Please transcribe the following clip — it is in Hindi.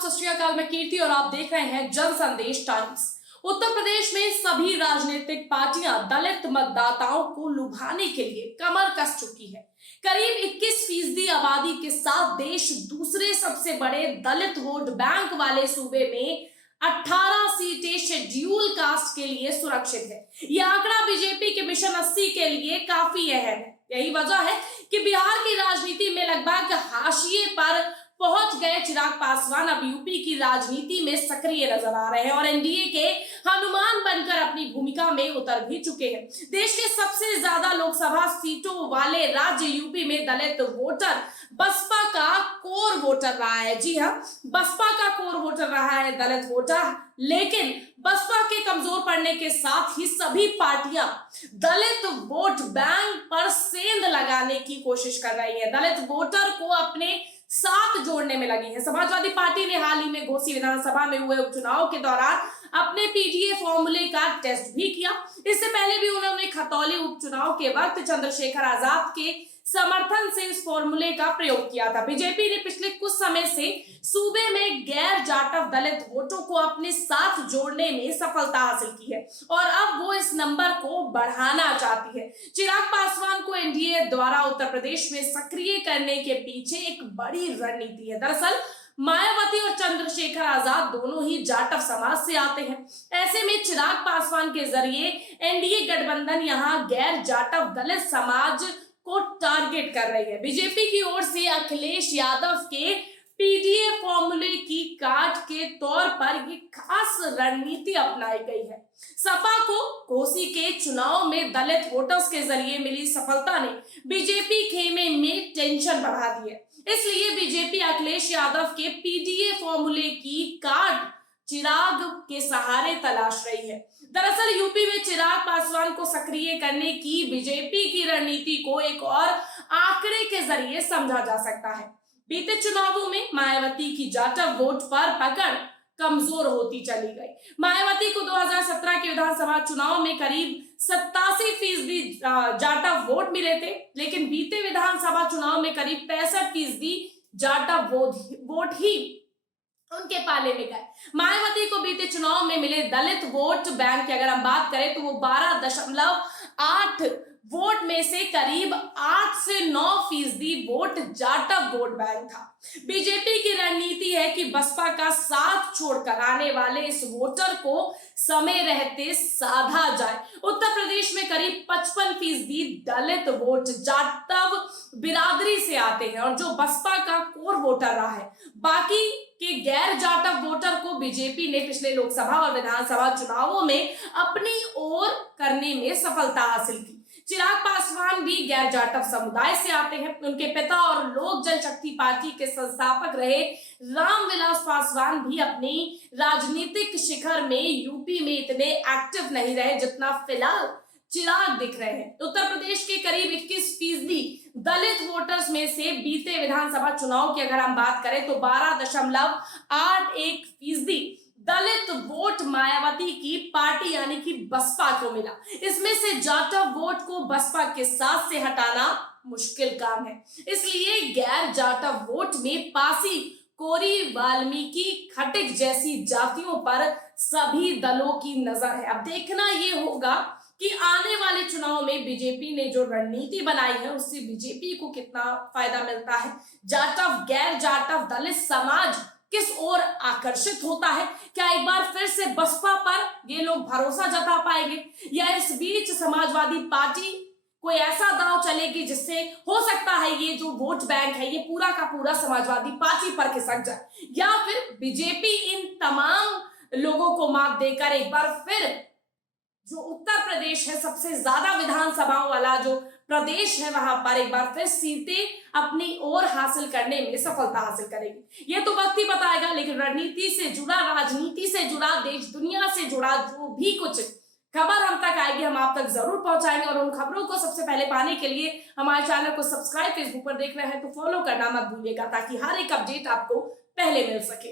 सत श्री अकाल, मैं कीर्ति और आप देख रहे हैं जन संदेश टाइम्स। उत्तर प्रदेश में सभी राजनीतिक पार्टियां दलित मतदाताओं को लुभाने के लिए कमर कस चुकी है। करीब 21% आबादी के साथ देश दूसरे सबसे बड़े दलित वोट बैंक वाले सूबे में 18 सीटें शेड्यूल कास्ट के लिए सुरक्षित है। यह आंकड़ा बीजेपी के मिशन 80 के लिए काफी अहम है। यही वजह है कि बिहार की राजनीति में लगभग हाशिए पर पहुंच गए चिराग पासवान अब यूपी की राजनीति में सक्रिय नजर आ रहे हैं और एनडीए के हनुमान बनकर अपनी भूमिका में उतर भी चुके हैं। देश के सबसे ज्यादा लोकसभा सीटों वाले राज्य यूपी में दलित वोटर बसपा का कोर वोटर रहा है। जी हाँ, बसपा का कोर वोटर रहा है दलित वोटर। लेकिन बसपा के कमजोर पड़ने के साथ ही सभी पार्टियां दलित वोट बैंक पर सेंध लगाने की कोशिश कर रही है, दलित वोटर को अपने साथ जोड़ने में लगी है। समाजवादी पार्टी ने हाल ही में घोसी विधानसभा में हुए उपचुनाव के दौरान अपने पीडीए फॉर्मूले का टेस्ट भी किया। इससे पहले भी उन्होंने खतौली उपचुनाव के वक्त चंद्रशेखर आजाद के समर्थन से इस फॉर्मूले का प्रयोग किया था। बीजेपी ने पिछले कुछ समय से सूबे में गैर जाटव दलित वोटों को अपने साथ जोड़ने में सफलता हासिल की है और अब वो इस नंबर को बढ़ाना चाहती है। चिराग पासवान को एनडीए द्वारा उत्तर प्रदेश में सक्रिय करने के पीछे एक बड़ी रणनीति है। दरअसल मायावती और चंद्रशेखर आजाद दोनों ही जाटव समाज से आते हैं। ऐसे में चिराग पासवान के जरिए एनडीए गठबंधन यहाँ गैर जाटव दलित समाज को टारगेट कर रही है। बीजेपी की ओर से अखिलेश यादव के पीडीए फॉर्मूले की काट के तौर पर ये खास रणनीति अपनाई गई है। सपा को घोसी के चुनाव में दलित वोटर्स के जरिए मिली सफलता ने बीजेपी खेमे में टेंशन बढ़ा दी है। इसलिए बीजेपी अखिलेश यादव के पीडीए फॉर्मूले की काट चिराग के सहारे तलाश रही है। दरअसल यूपी में चिराग पासवान को सक्रिय करने की बीजेपी की रणनीति को एक और आंकड़े के जरिए समझा जा सकता है। बीते चुनावों में मायावती की जाटव वोट पर पकड़ कमजोर होती चली गई। मायावती को 2017 के विधानसभा चुनाव में करीब 87% जाटव वोट मिले थे, लेकिन बीते विधानसभा चुनाव में करीब 65% जाटव वोट ही उनके पाले में गए। मायावती को बीते चुनाव में मिले दलित वोट बैंक की अगर हम बात करें तो वो 12.8 वोट में से करीब 8 से 9% वोट जाटव वोट बैंक था। बीजेपी की रणनीति है कि बसपा का साथ छोड़कर आने वाले इस वोटर को समय रहते साधा जाए। उत्तर प्रदेश में करीब 55% दलित वोट जाटव बिरादरी से आते हैं और जो बसपा का कोर वोटर रहा है। बाकी के गैर जाटव वोटर को बीजेपी ने पिछले लोकसभा और विधानसभा चुनावों में अपनी ओर करने में सफलता हासिल की। चिराग पासवान भी गैर जाटव समुदाय से आते हैं। उनके पिता और लोक जनशक्ति पार्टी के संस्थापक रहे रामविलास पासवान भी अपनी राजनीतिक शिखर में यूपी में इतने एक्टिव नहीं रहे जितना फिलहाल चिराग दिख रहे हैं। उत्तर प्रदेश के करीब 21% दलित वोटर्स में से बीते विधानसभा चुनाव की अगर हम बात करें तो 12.81% दलित वोट मायावती की पार्टी यानी कि बसपा को मिला। इसमें से जाटव वोट को बसपा के साथ से हटाना मुश्किल काम है। इसलिए गैर जाटव वोट में पासी, कोरी, वाल्मीकि, खटिक जैसी जातियों पर सभी दलों की नजर है। अब देखना ये होगा कि आने वाले चुनाव में बीजेपी ने जो रणनीति बनाई है उससे बीजेपी को कितना फायदा मिलता है। जाटव, गैर जाटव दलित समाज किस ओर आकर्षित होता है? क्या एक बार फिर से बसपा पर ये लोग भरोसा जता पाएंगे या इस बीच समाजवादी पार्टी कोई ऐसा दांव चलेगी जिससे हो सकता है ये जो वोट बैंक है ये पूरा का पूरा समाजवादी पार्टी पर खिसक जाए, या फिर बीजेपी इन तमाम लोगों को मात देकर एक बार फिर जो उत्तर प्रदेश है सबसे ज्यादा विधानसभाओं वाला जो प्रदेश है वहां पर एक बार फिर सीटें अपनी ओर हासिल करने में सफलता हासिल करेगी। ये तो वक्त ही बताएगा, लेकिन रणनीति से जुड़ा, राजनीति से जुड़ा, देश दुनिया से जुड़ा जो भी कुछ खबर हम तक आएगी हम आप तक जरूर पहुंचाएंगे और उन खबरों को सबसे पहले पाने के लिए हमारे चैनल को सब्सक्राइब, फेसबुक पर देख रहे हैं तो फॉलो करना मत भूलिएगा ताकि हर एक अपडेट आपको पहले मिल सके।